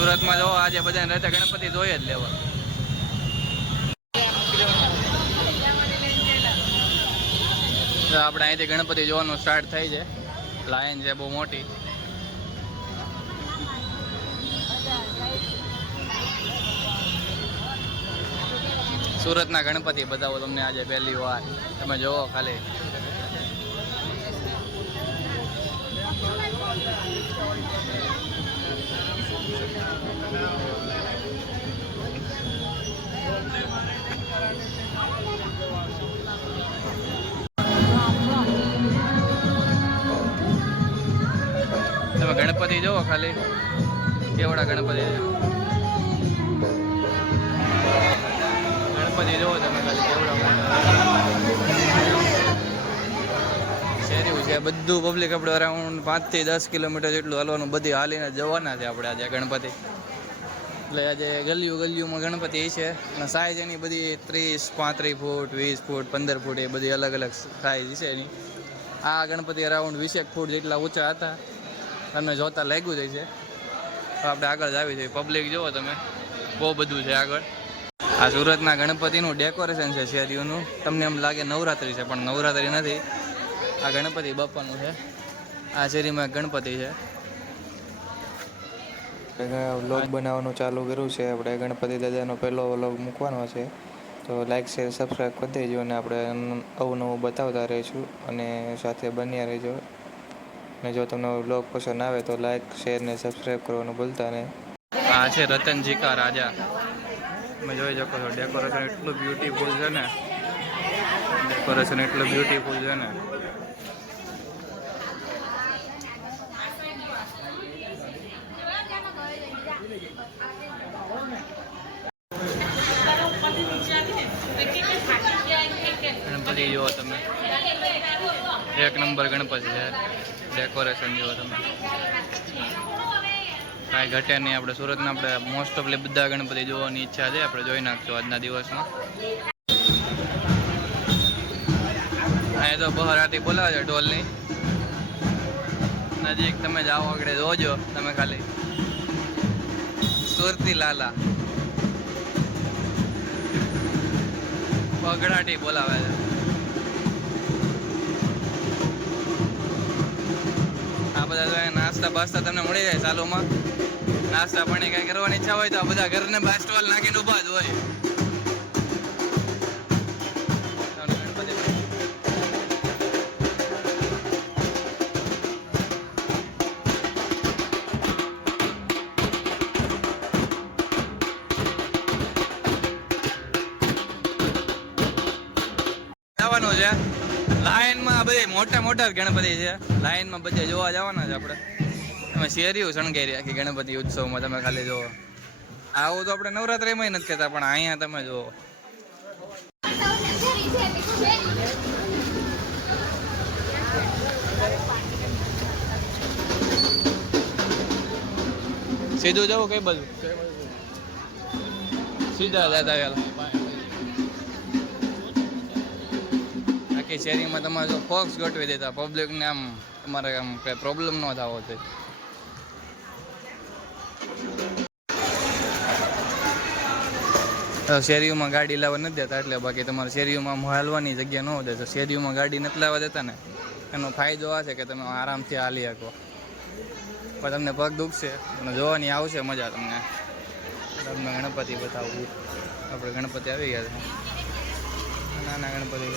સુરતમાં જો આજે બધાને રહેતા ગણપતિ જોઈએ જ લેવા. આપણે અહીંથી ગણપતિ જોવાનું સ્ટાર્ટ થઈ છે. લાઈન છે બહુ મોટી. સુરતના ગણપતિ બતાવો તમને આજે પહેલી વાર. તમે જોવો ખાલી. તમે ગણપતિ જોવો ખાલી કેવડા ગણપતિ છે. ગણપતિ જોવો તમે ખાલી કેવડા શેરી છે. બધું પબ્લિક આપણે અરાઉન્ડ 5 થી 10 કિલોમીટર જેટલું હાલવાનું, બધી હાલીને જવાના છે આપણે આજે ગણપતિ. એટલે આજે ગલીઓમાં ગણપતિ છે અને સાઈઝ એની બધી 30, 35 ફૂટ, 20 ફૂટ, 15 ફૂટ, એ બધી અલગ અલગ સાઈઝ છે એની. આ ગણપતિ અરાઉન્ડ 20 ફૂટ જેટલા ઊંચા હતા. તમને જોતા લાગ્યું જાય છે. આપણે આગળ જ આવી છે. પબ્લિક જુઓ તમે, બહુ બધું છે આગળ. આ સુરતના ગણપતિનું ડેકોરેશન છે શેરીઓનું. તમને એમ લાગે નવરાત્રિ છે, પણ નવરાત્રિ નથી. આ ગણપતિ બાપાનું છે. આ શેરીમાં ગણપતિ છે. વ્લોગ બનાવવાનું ચાલુ કર્યું છે. આપણે ગણપતિ દાદાનો પહેલો વ્લોગ મૂકવાનો છે, તો લાઈક શેર સબસ્ક્રાઈબ કરી દેજો. અને આપણે નવું બતાવતા રહીશું અને સાથે બન્યા રહેજો. અને જો તમને વ્લોગ પસંદ આવે તો લાઈક શેર ને સબસ્ક્રાઈબ કરવાનું ભૂલતા નહીં. આ છે રતનજી કા રાજા. તમે જોઈ શકો છો. ડેકોરેશન એટલું બ્યુટીફુલ છે ને. ડેકોરેશન એટલું બ્યુટીફુલ છે ને. ગણપતિ જુઓ તમે, એક નંબર ગણપતિ છે. ડેકોરેશન જુઓ તમે, કાંઈ ઘટે નહીં. આપણે સુરતના આપણે મોસ્ટ ઓફલી બધા ગણપતિ જોવાની ઈચ્છા છે. આપણે જોઈ નાખશું આજના દિવસમાં. અહીં તો બહાર આરતી બોલાવે છે ઢોલની. નજીક તમે જાઓ આગળ જોજો તમે ખાલી. સુરતી લાલા પગડાટી બોલાવે છે. આ બધા તો નાસ્તા બાસ્તા તમને મળી જાય ચાલુમાં. નાસ્તા પાણી કઈ કરવાની ઈચ્છા હોય તો આ બધા ઘરને બહાર સ્ટોલ નાખીને ઉભા જ હોય. જવાનું છે લાઈનમાં. બધી મોટા મોટા ગણપતિ છે. લાઈનમાં બધે જોવા જવાના છે આપણે. તમે શેરીઓ શણગારી આખી ગણપતિ ઉત્સવમાં. તમે ખાલી જુઓ. આવું તો આપણે નવરાત્રિમાં નથી કહેતા, પણ અહીંયા તમે જુઓ. સીધું જવું કઈ બાજુ? સીધા જતા પેલા આખી શેરીમાં તમારે જો ફોક્સ ગોઠવી દેતા, પબ્લિકને આમ તમારે આમ કઈ પ્રોબ્લેમ ન થવો જોઈએ. શેરીઓમાં ગાડી લાવવા નથી દેતા એટલે. બાકી તમારે શેરીઓમાં હાલવાની જગ્યા ન હોય તો શેરીઓમાં ગાડી નથી લાવવા દેતા ને. એનો ફાયદો આ છે કે તમે આરામથી હાલી શકો. પણ તમને પગ દુખશે અને જોવાની આવશે મજા તમને. તમને ગણપતિ બતાવું. આપણે ગણપતિ આવી ગયા છે. નાના ગણપતિ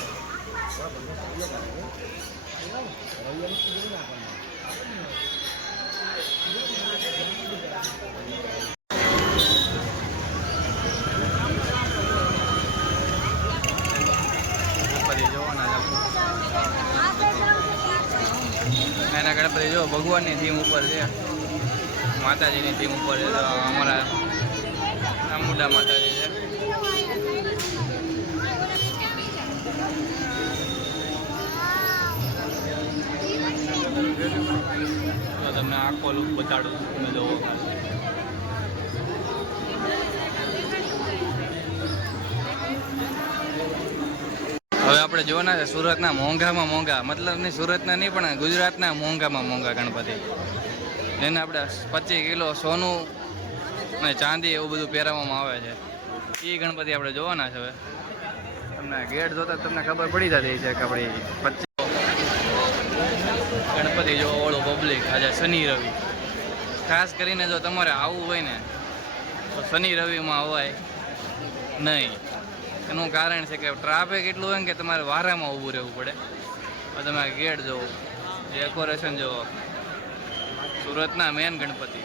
નાના ગણપતિ જો ભગવાનની થીમ ઉપર છે. માતાજીની થીમ ઉપર છે. તો અમારા ચામુંડા માતાજી છે. તો તમને આખો લુક બતાડું. તમે જોવો. હવે આપણે જોવાના છે સુરતના મોંઘામાં મોંઘા, મતલબ નહીં સુરતના નહીં પણ ગુજરાતના મોંઘામાં મોંઘા ગણપતિ. જેને આપણે 25 કિલો સોનું અને ચાંદી એવું બધું પહેરાવવામાં આવે છે. એ ગણપતિ આપણે જોવાના છે. હવે તમને ગેટ જોતા તમને ખબર પડી જતી છે કે આપણી ગણપતિ જોવા વાળું પબ્લિક આજે શનિ રવિ. ખાસ કરીને જો તમારે આવવું હોય ને તો શનિ રવિમાં અવાય નહીં. એનું કારણ છે કે ટ્રાફિક એટલું હોય ને કે તમારે વારામાં ઊભું રહેવું પડે. તમે ગેટ જોવો, ડેકોરેશન જોવો, સુરતના મેન ગણપતિ.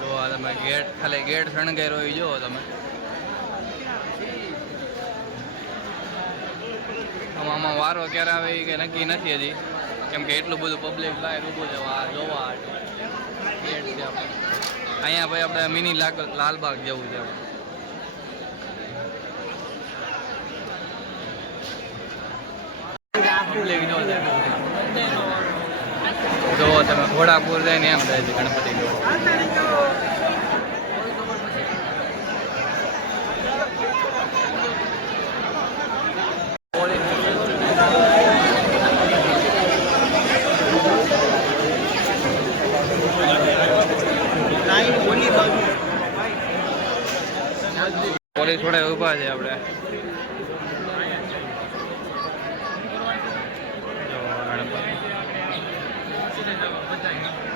જો તમે ગેટ ખાલી ગેટ શણગાર્યો હોય જુઓ તમે. આમાં વારો ક્યારે આવે એ કંઈ નક્કી નથી હજી, કેમ કે એટલું બધું પબ્લિક લાઈન ઊભું છે જોવા ગેટ છે આપણે. અહીંયા ભાઈ આપણે મિની લાલબાગ જવું છે. પબ્લિક જો તમે ઘોડાપુર જાય ને એમ થાય છે ગણપતિ જોવો. પોલીસ થોડા ઊભા છે આપણે.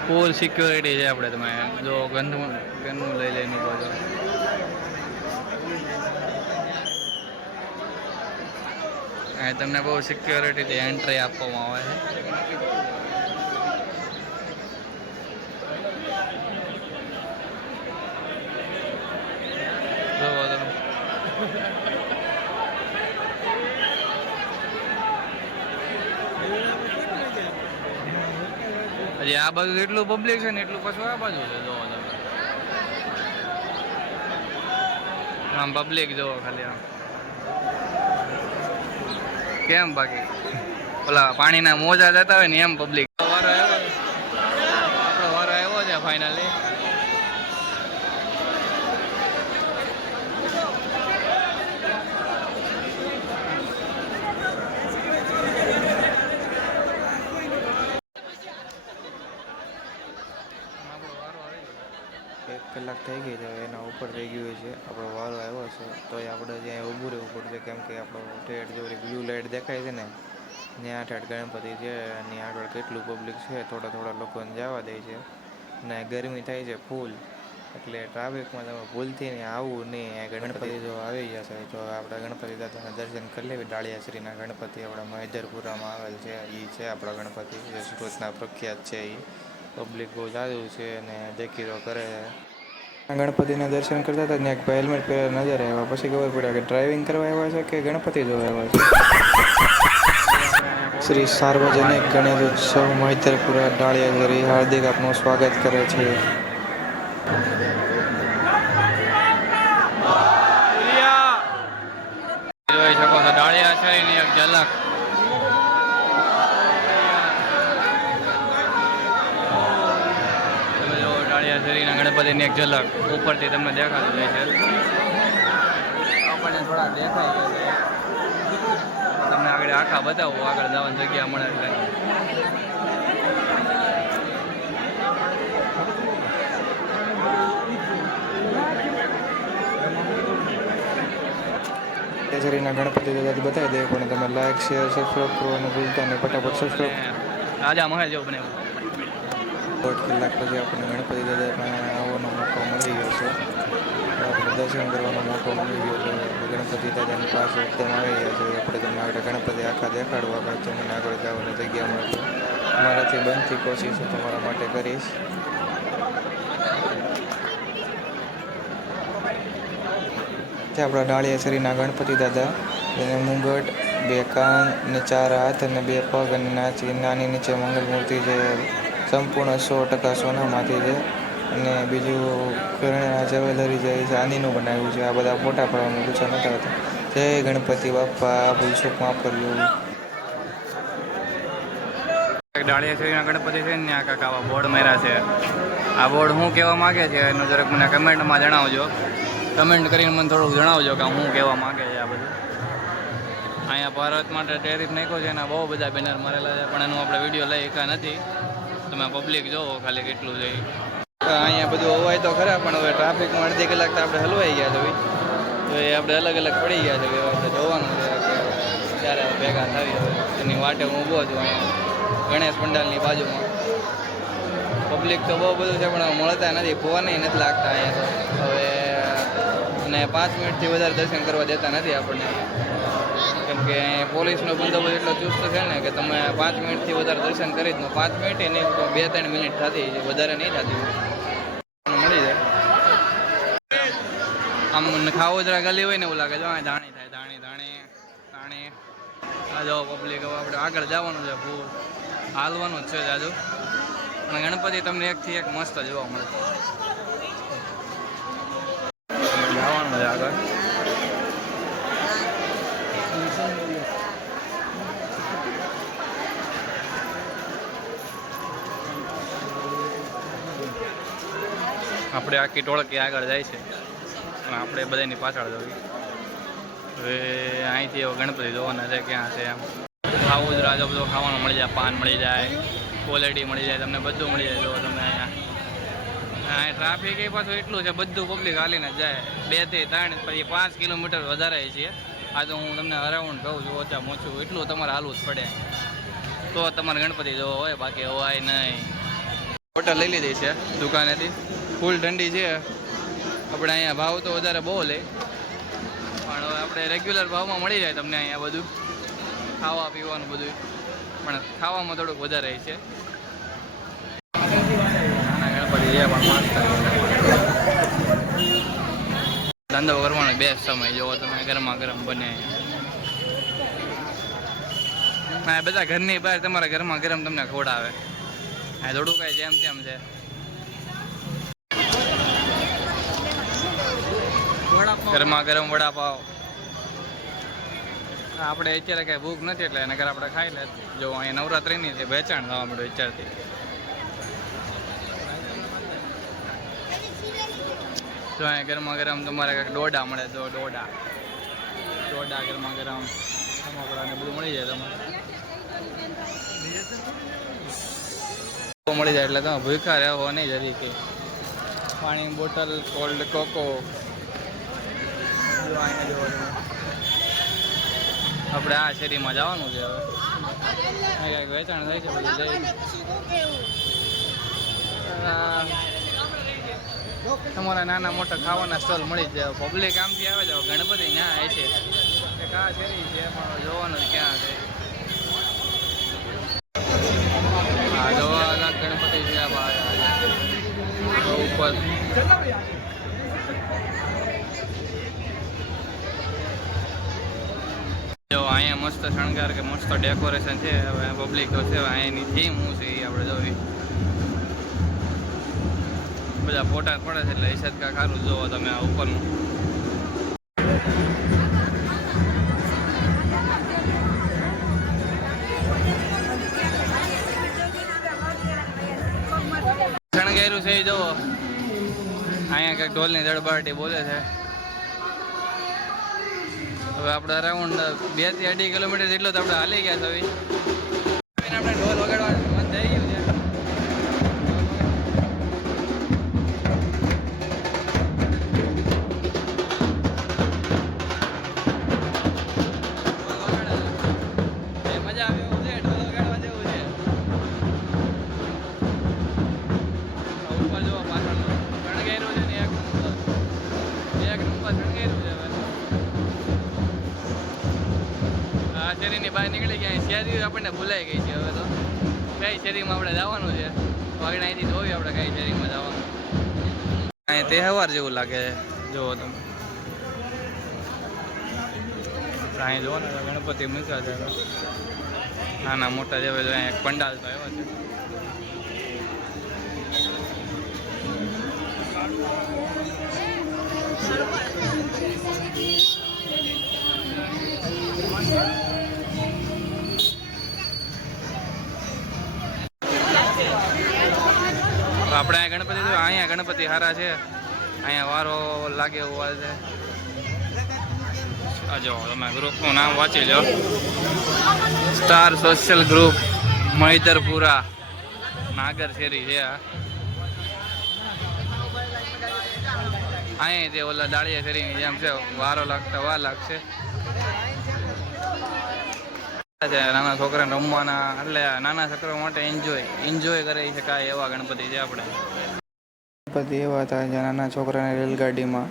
ફૂલ સિક્યોરિટી છે આપણે. તમે જો ગનનું લઈ લઈને ઊભા છો. તમને બહુ સિક્યોરિટીથી એન્ટ્રી આપવામાં આવે છે. જોવો તમે. હજી આ બાજુ એટલું પબ્લિક છે ને એટલું પાછું આ બાજુ છે. જોવો તમે આમ પબ્લિક જોવો ખાલી આમ કેમ. બાકી ઓલા પાણીના મોજા જતા હોય ને એમ પબ્લિક. વારો આવ્યો, આપણો વારો આવ્યો છે ફાઇનલી. એક કલાક થઈ ગઈ છે, એના ઉપર થઈ ગયું છે. આપણો વારો આવ્યો છે તો આપણે જ્યાં ઊભું રહેવું પડશે, કેમ કે આપણો ઠેઠ જો બ્લુ લાઇટ દેખાય છે ને ત્યાં ઠેઠ ગણપતિ છે. એની આગળ કેટલું પબ્લિક છે, થોડા લોકોને જવા દે છે. ને ગરમી થાય છે ફૂલ, એટલે ટ્રાફિકમાં તમે ભૂલથી નહીં આવવું નહીં. ગણપતિ જો આવી જશે તો આપણે ગણપતિ દાદાના દર્શન કરી લેવી. ડાળિયાશ્રીના ગણપતિ આપણા મહેદરપુરામાં આવેલ છે. એ છે આપણા ગણપતિ, જે સુરતના પ્રખ્યાત છે. એ પબ્લિક બહુ જાજુ છે અને દેખીતો કરે છે. ગણપતિના દર્શન કરતા હતા ત્યાં એક ભાઈ હેલ્મેટ પહેરેલા નજર આવ્યા. પછી ખબર પડ્યા કે ડ્રાઇવિંગ કરવા આવ્યા છે કે ગણપતિ જોવા આવ્યા છે. શ્રી સાર્વજનિક ગણેશ ઉત્સવ મહેદરપુરા ડાળિયાશ્રી હાર્દિક આપનું સ્વાગત કરે છે. જોઈ શકો છો ડાળિયાશ્રીની એક ઝલક. તમે જો ડાળિયાશ્રીના ગણપતિની એક ઝલક ઉપરથી તમને દેખાતું જાય છે. આપણને થોડા દેખાય તમને આગળ આખા બતાવું, આગળ જવાની જગ્યા મળે એટલે. ડાળિયાશ્રીના ગણપતિ દાદાથી બતાવી દે, પણ તમે લાઈક શેર સબસ્ક્રાઈબ કરવાનું ભૂલતા નહીં. ફટાફટ સબસ્ક્રાઈબ. રાજા મહે જેવું બને 1.5 કલાક પછી આપણને ગણપતિ દાદામાં આવવાનો મોકો મળી ગયો છે. આપણે દર્શન કરવાનો મોકો મળી ગયો છે. ગણપતિ દાદાની પાસે એકદમ આવી ગયા છે. આપણે તમને આગળ ગણપતિ આખા દેખાડવા આગળ તમને આગળ જવાની જગ્યા મળશે. મારાથી બનતી કોશિશ હું તમારા માટે કરીશ. આપણા ડાળિયાશ્રીના ગણપતિ દાદા, એને મુગટ, 2 કાન ને 4 હાથ અને 2 પગ અને નાની નીચે મંગલ મૂર્તિ છે. સંપૂર્ણ 100% સોનામાંથી છે. અને બીજું ઘરેણા જવેલરી છે એ ચાંદીનું બનાવ્યું છે. આ બધા ફોટા પાડવાનું પૂછા નતા હતા. જય ગણપતિ બાપ્પા, ભૂલચૂક માફ કરજો. ડાળિયાશ્રીના ગણપતિ છે ને ત્યાં કાંક આવા બોર્ડ માર્યા છે. આ બોર્ડ શું કહેવા માગે છે એનું જરાક મને કમેન્ટમાં જણાવજો. કમેન્ટ કરીને મને થોડુંક જણાવજો કે હું કહેવા માગે છે આ બધું. અહીંયા ભારત માટે ટેરિફ નાખ્યો છે એના બહુ બધા બેનર મારેલા છે પણ એનો આપણે વિડીયો લઈ શકા નથી. તમે પબ્લિક જોવો ખાલી કેટલું છે. અહીંયા બધું હોવાય તો ખરા પણ હવે ટ્રાફિકમાં અડધી કલાક તો આપણે હલવાઈ ગયા છે. તો એ આપણે અલગ અલગ પડી ગયા છે. આપણે જોવાનું છે કે ક્યારે ભેગા થાવી. હવે એની વાટે હું ઊભો છું અહીંયા ગણેશ પંડાલની બાજુમાં. પબ્લિક તો બહુ બધું છે પણ મળતા નથી. ફોન નથી લાગતા અહીંયા તો. હવે અને 5 મિનિટથી વધારે દર્શન કરવા દેતા નથી આપણને. કેમ કે પોલીસનો બંદોબસ્ત એટલો ચુસ્ત છે ને કે તમે 5 મિનિટથી વધારે દર્શન કરી જ 5 મિનિટ નહીં તો 2-3 મિનિટ થતી, વધારે નહીં થતી. મળી જાય આમ ખાવોદરા ગલી હોય ને એવું લાગે. જો ધાણી થાય ધાણી ધાણી ધાણી. આ જો પબ્લિક. હવે આપણે આગળ જવાનું છે. હાલવાનું જ છે જાજુ. અને ગણપતિ તમને એકથી એક મસ્ત જોવા મળે. જવાનું છે આગળ. આપણે આખી ટોળકી આગળ જાય છે અને આપણે બધાની પાછળ જઈએ. હવે અહીંથી હવે ગણપતિ જોવાના છે ક્યાં છે. એમ ખાવું જ રાજો બધું ખાવાનું મળી જાય. પાન મળી જાય, ક્વોલિટી મળી જાય, તમને બધું મળી જાય. જો તમે અહીંયા ટ્રાફિક એ પાછું એટલું છે, બધું પબ્લિક હાલીને જ જાય. 2 થી 3 પછી 5 કિલોમીટર વધારે છે. આ તો હું તમને અરાઉન્ડ કહું છું, ઓછા મોછું એટલું તમારે હાલવું જ પડે તો તમારે ગણપતિ જોવો હોય, બાકી હોય નહીં. હોટલ લઈ લીધી છે દુકાનેથી. ફૂલ ઠંડી છે. આપણે અહીંયા ભાવ તો વધારે બહુ લે પણ હવે આપણે રેગ્યુલર ભાવમાં મળી જાય તમને અહીંયા બધું ખાવા પીવાનું બધું. પણ ખાવામાં થોડુંક વધારે છે. નાના ગણપતિ છે પણ મસ્ત. ધંધો કરવાનો બેસ્ટ સમય જોવો તમે. ગરમા ગરમ બને. બધા ઘરની બહાર તમારા ગરમા ગરમ તમને ખવડાવે. આ થોડું કાંઈ જેમ તેમ છે. ગરમા ગરમ વડાપાવ. આપણે અત્યારે કાંઈ ભૂખ નથી એટલે એના ઘરે આપણે ખાઈ લે. જો અહીંયા નવરાત્રિની છે વેચાણ થવા મળ્યું અત્યારથી. જો અહીંયા ગરમા ગરમ તમારે કંઈક ડોડા મળે. જો ડોડા ગરમા ગરમ રમકડાને બધું મળી જાય તમારે. મળી જાય એટલે તમે ભૂખા રહેવો નહીં જરીથી. પાણીની બોટલ, કોલ્ડ કોકો. આપણે આ શેરીમાં જવાનું છે. હવે ક્યાંક વેચાણ થાય છે બધું જઈ. તમારા નાના મોટા ખાવાના સ્ટોલ મળી જ જાય. પબ્લિક આમથી આવે છે. ગણપતિ ત્યાં આવે છે કે કા શેરી છે પણ જોવાનું ક્યાં છે. હા જોવા ગણપતિ છે ઉપર. જો અહીંયા મસ્ત શણગાર કે મસ્ત ડેકોરેશન છે. હવે પબ્લિક તો છે. અહીંયાની થીમ શું છે એ આપણે જોવી. બધા ફોટા પડે છે એટલે ઈશાદ કા ખારું જોવો તમે આ ઉપરનું. શણગાર્યું છે એ જોવો. અહીંયા કંઈક ઢોલની ધડબાટી બોલે છે. હવે આપણે અરાઉન્ડ 2 થી 2.5 કિલોમીટર જેટલો તો આપણે હાલી ગયા છે. આપણે ઢોલ વગાડવાનું મન થઈ ગયું છે. મજા આવે એવું છે. ઢોલ વગાડવા જેવું છે. ઉપર જોવા પાછળ શણગાર્યું છે ને એક નંબર શણગાર્યું છે. શેરીની બહાર નીકળી ગયા. શેરી આપણને ભૂલાઈ ગઈ છે. હવે તો કઈ શેરીમાં આપણે જવાનું છે આગળ અહીંથી જોયું આપણે કઈ શેરીમાં જવાનું. અહીં તહેવાર જેવું લાગે છે. જુઓ તમે અહીં જુઓ ને ગણપતિ મૂક્યા છે. નાના મોટા જેવા અહીંયા એક પંડાલ તો એવા છે. આપણે અહીંયા ગણપતિ સારા છે. અહીંયા વારો લાગે એવું છે. આ જો તમે ગ્રુપનું નામ વાંચી લો, સ્ટાર સોશિયલ ગ્રુપ મહિધરપુરા નાગર શેરી છે આ. અહીં તે ઓલા દાળિયા શેરીની જેમ છે, વારો લાગતા વાર લાગશે. નાના છોકરાને રમવાના, એટલે નાના છોકરા માટે એન્જોય કરી શકાય એવા ગણપતિ છે આપણે. ગણપતિ એવા હતા જ્યાં નાના છોકરાને રેલગાડીમાં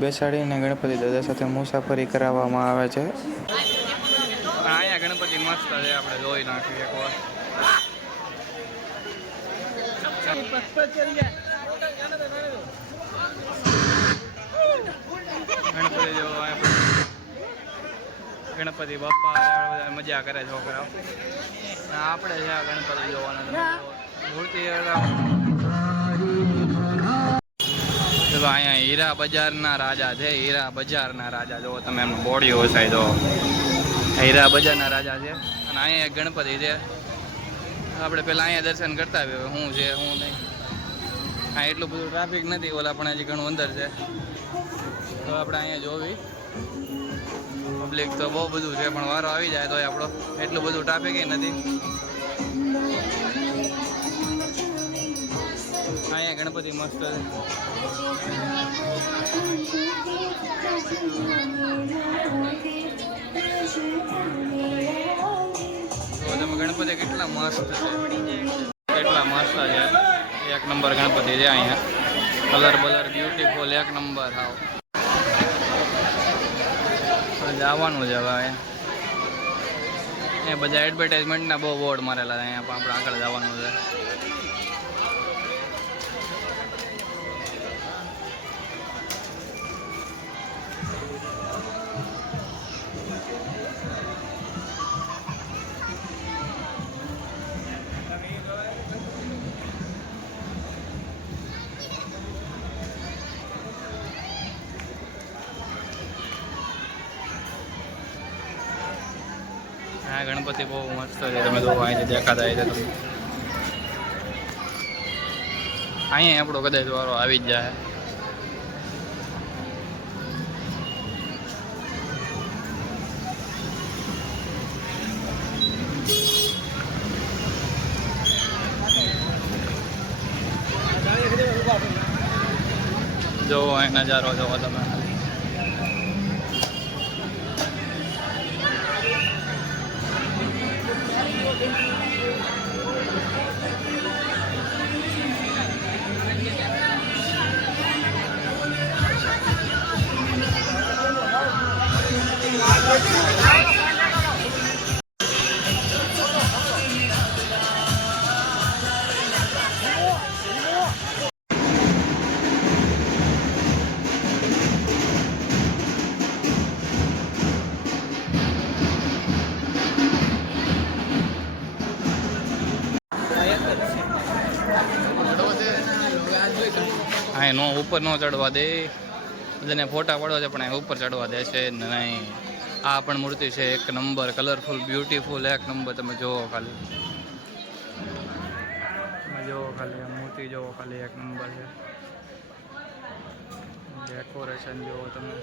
બેસાડીને ગણપતિ દાદા સાથે મુસાફરી કરાવવામાં આવે છે. અહીંયા ગણપતિ મસ્ત છે, આપણે જોઈ નાખીએ એકવાર. ગણપતિ જો ગણપતિ બાપા મજા કરે છોકરાઓ. આપણે છે આ ગણપતિ જોવાના મૂર્તિ. અહીંયા હીરા બજારના રાજા છે, હીરા બજારના રાજા જો તમે એમનું બોડી ઓછાય તો હીરા બજારના રાજા છે. અને અહીંયા એક ગણપતિ છે, આપણે પેલા અહીંયા દર્શન કરતા આવ્યો શું છે શું નહીં. હા એટલું બધું ટ્રાફિક નથી, ઓલા પણ હજી ઘણું અંદર છે, તો આપણે અહીંયા જોવી. પબ્લિક તો બહુ બધું છે, પણ વારો આવી જાય તો આપણો એટલું બધું ટ્રાફિક નથી. અહીંયા ગણપતિ મસ્ત છે. તો તમે ગણપતિ કેટલા મસ્ત છે, કેટલા મસ્ત છે, એક નંબર ગણપતિ છે. અહીંયા કલર બલર બ્યુટીફુલ એક નંબર. હાવ જવાનું છે હવે. અહીંયા બધા એડવર્ટાઇઝમેન્ટના બહુ બોર્ડ મારેલા છે, અહીંયા આપણે આગળ જવાનું છે. હા ગણપતિ બહુ મસ્ત છે, તમે જો અહીંથી દેખાતા છે તમે. અહીંયા આપણો કદાચ વારો આવી જ જાય. જોવો અહીં નજારો જોવો તમે. હા નો ઉપર ન ચડવા દે, બધાને ફોટા પાડવા છે પણ અહીં ઉપર ચડવા દે છે નહીં. આ પણ મૂર્તિ છે એક નંબર, કલરફુલ બ્યુટીફુલ એક નંબર. તમે જુઓ ખાલી, તમે જુઓ ખાલી આ મૂર્તિ જુઓ ખાલી એક નંબર છે. ડેકોરેશન જુઓ તમે.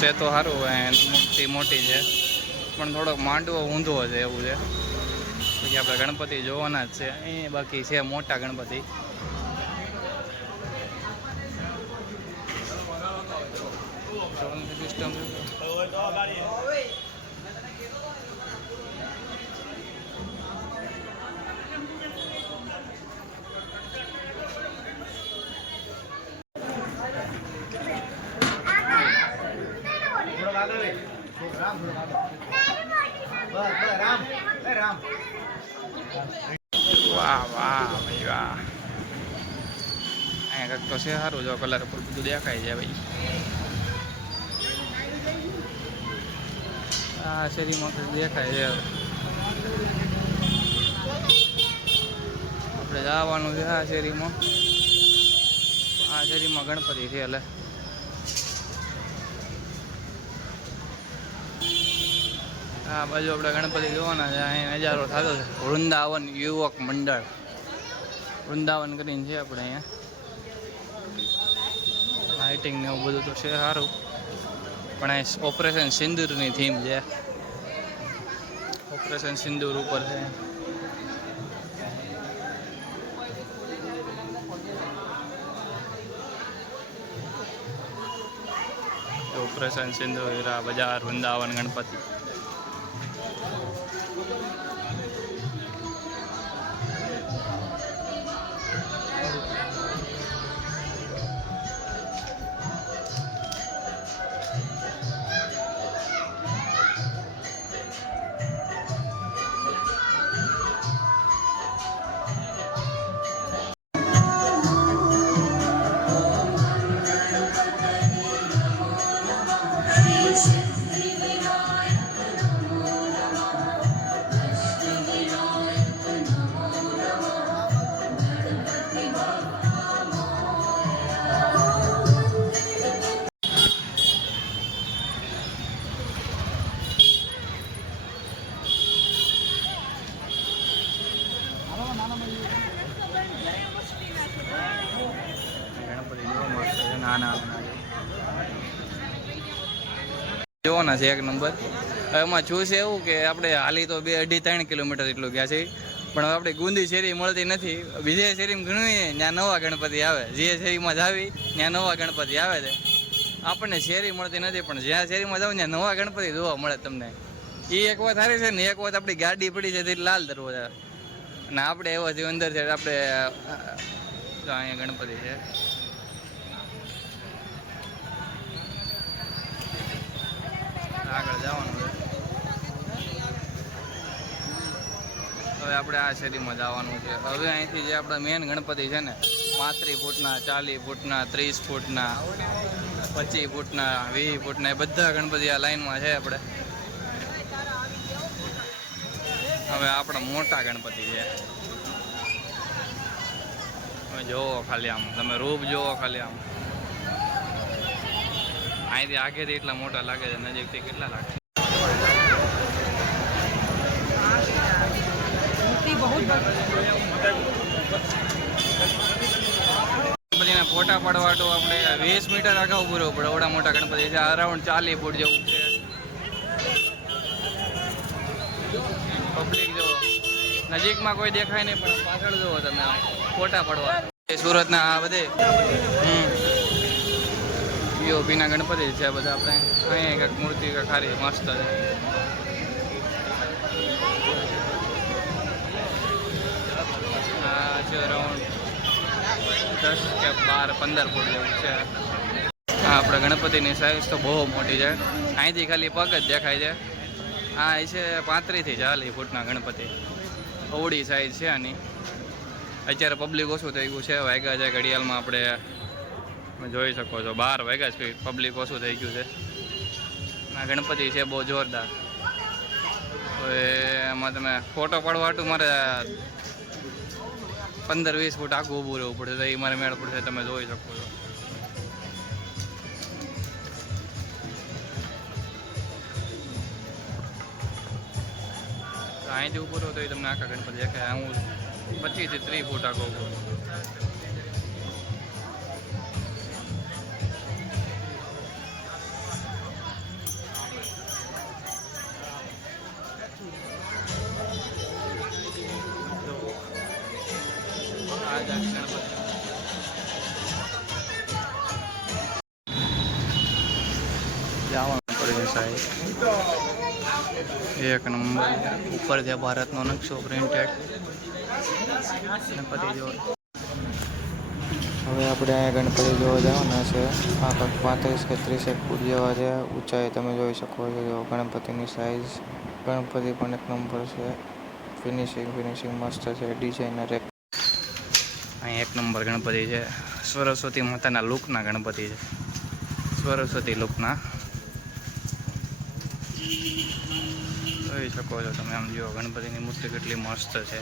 છે તો સારું હોય, મૂર્તિ મોટી છે પણ થોડોક માંડવો ઊંધો છે એવું છે. પછી આપણે ગણપતિ જોવાના જ છે અહીં, બાકી છે મોટા ગણપતિ. સિસ્ટમ વાહ વાહ ભાઈ વાહ. અહીંયા કંઈક તો છે સારું, જો કલરફુલ બધું દેખાય છે ભાઈ. આ શેરીમાં કંઈક દેખાય છે. આપણે જવાનું છે આ શેરીમાં. આ શેરીમાં ગણપતિ છે એટલે આ બાજુ આપણે ગણપતિ જોવાના છે. અહીં નજારો થતો છે વૃંદાવન યુવક મંડળ, વૃંદાવન કરીને છે આપણે અહીંયા. લાઇટિંગ ને એવું બધું તો છે સારું. પણ આ ઓપરેશન સિંદૂરની થીમ છે, ઓપરેશન સિંદૂર ઉપર છે. ઓપરેશન સિંદૂર, હીરા બજાર, વૃંદાવન ગણપતિ. જોવાના છે એક નંબર. એમાં શું છે એવું કે આપણે હાલી તો 2-2.5-3 કિલોમીટર એટલું ગયા છે, પણ હવે આપણે ગુંદી શેરી મળતી નથી. બીજે શેરીમાં ઘણું ત્યાં નવા ગણપતિ આવે, જે શેરીમાં જ આવી ત્યાં નવા ગણપતિ આવે છે. આપણને શેરી મળતી નથી, પણ જ્યાં શેરીમાં જાવ ત્યાં નવા ગણપતિ જોવા મળે તમને. એ એક વાત સારી છે ને. એક વાત આપણી ગાડી પડી છે તે લાલ દરવાજા, અને આપણે એવા જે અંદર છે આપણે અહીંયા ગણપતિ છે. આગળ જવાનું છે. હવે આપણે આ શેરીમાં જવાનું છે. હવે અહીંથી જે આપણા મેન ગણપતિ છે ને, 35 ફૂટના, 40 ફૂટના, 30 ફૂટના, 25 ફૂટના, 20 ફૂટના, એ બધા ગણપતિ આ લાઈનમાં છે આપણે. હવે આપણા મોટા ગણપતિ છે. હવે જોવો ખાલી આમ, તમે રૂપ જોવો ખાલી આમ. અહીંથી આગેથી એટલા મોટા લાગે છે, નજીકથી કેટલા લાગે. ગણપતિના ફોટા પાડવા તો આપણે 20 મીટર આગળ ઉભું રહેવું પડે. ઓડા મોટા ગણપતિ છે, અરાઉન્ડ 40 ફૂટ જેવું છે. પબ્લિક જો નજીકમાં કોઈ દેખાય નહીં, પણ પાછળ જુઓ તમે ફોટા પડવા. સુરતના આ બધે પીઓપીના ગણપતિ છે બધા. આપણે અહીંયા કંઈક મૂર્તિ ખારી મસ્ત છે. આ છે અરાઉન્ડ 10 કે 12-15 ફૂટ જેવું છે. આપણે ગણપતિની સાઈઝ તો બહુ મોટી છે. અહીંથી ખાલી પગ જ દેખાય છે. આ છે 35 થી 40 ફૂટના ગણપતિ. અવળી સાઈઝ છે આની. અત્યારે પબ્લિક ઓછું થઈ ગયું છે. વાગ્યા છે ઘડિયાળમાં આપણે જોઈ શકો છો 12 વાગ્યા છે. પબ્લિક ઓછું થઈ ગયું છે. આ ગણપતિ છે બહુ જોરદાર. હવે એમાં તમે ફોટો પાડવા મારે 15-20 ફૂટ આખું ઊભું રહેવું પડશે, તો એ મારે મેળ પડશે. તમે જોઈ શકો છો. અહીંથી ઉપર હોય તો એ તમને આખા ગણપતિ દેખાય. હું 25 થી 30 ફૂટ આખો ઊભો. જવાનું પડે છે સાહેબ. એક નંબર ઉપર છે ભારતનો નકશો પ્રિન્ટેડ ગણપતિ જો. હવે આપણે અહીંયા ગણપતિ જોવા જવાના છે. આ કંઈક 35 કે 30 ફૂટ જેવા છે. ઊંચાઈ તમે જોઈ શકો છો. ગણપતિની સાઈઝ. ગણપતિ પણ એક નંબર છે. ફિનિશિંગ મસ્ત છે. ડિઝાઇનર અહીં એક નંબર ગણપતિ છે. સરસ્વતી માતાના લુકના ગણપતિ છે. સરસ્વતી લુકના જોઈ શકો છો તમે. આમ જુઓ ગણપતિની મૂર્તિ કેટલી મસ્ત છે.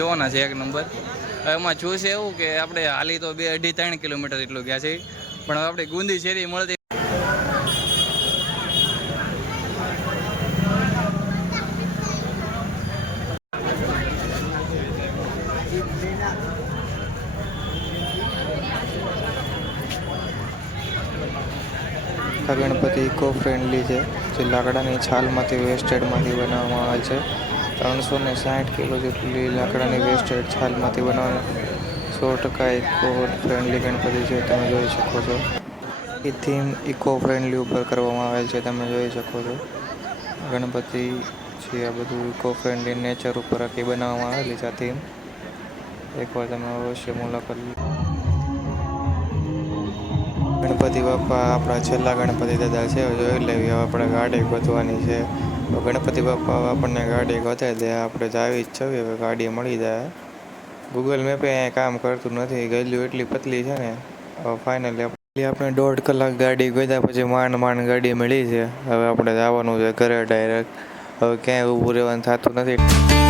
જોવાના છે એક નંબર. એમાં શું છે એવું કે આપણે હાલી તો 2-2.5-3 કિલોમીટર એટલું ગયા છે, પણ હવે આપણે ગુંદી શેરી મળતી. આ ગણપતિ ઇકો ફ્રેન્ડલી છે, જે લાકડાની છાલમાંથી વેસ્ટેડમાંથી બનાવવામાં આવે છે. 360 કિલો જેટલી લાકડાની વેસ્ટેડ છાલમાંથી બનાવવામાં 100% ઇકો ફ્રેન્ડલી ગણપતિ છે, તમે જોઈ શકો છો. એ થીમ ઇકો ફ્રેન્ડલી ઉપર કરવામાં આવે છે, તમે જોઈ શકો છો. ગણપતિ છે આ બધું ઇકો ફ્રેન્ડલી નેચર ઉપર આખી બનાવવામાં આવેલી છે આ થીમ. એકવાર તમે અવશ્ય મુલાકાત લો. ગણપતિ બાપા આપણા છેલ્લા ગણપતિ દાદા છે, જોઈ લેવી. હવે આપણે ગાડી ગોતવાની છે. તો ગણપતિ બાપા આપણને ગાડી ગોતે દે, આપણે જ આવી જ છવી. હવે ગાડી મળી જાય. ગૂગલ મેપે અહીંયા કામ કરતું નથી, ગયેલું એટલી પતલી છે ને. ફાઇનલી આપણે 1.5 કલાક ગાડી ગોત્યા પછી માંડ ગાડી મળી છે. હવે આપણે જવાનું છે ઘરે ડાયરેક્ટ. હવે ક્યાંય ઊભું રહેવાનું થતું નથી.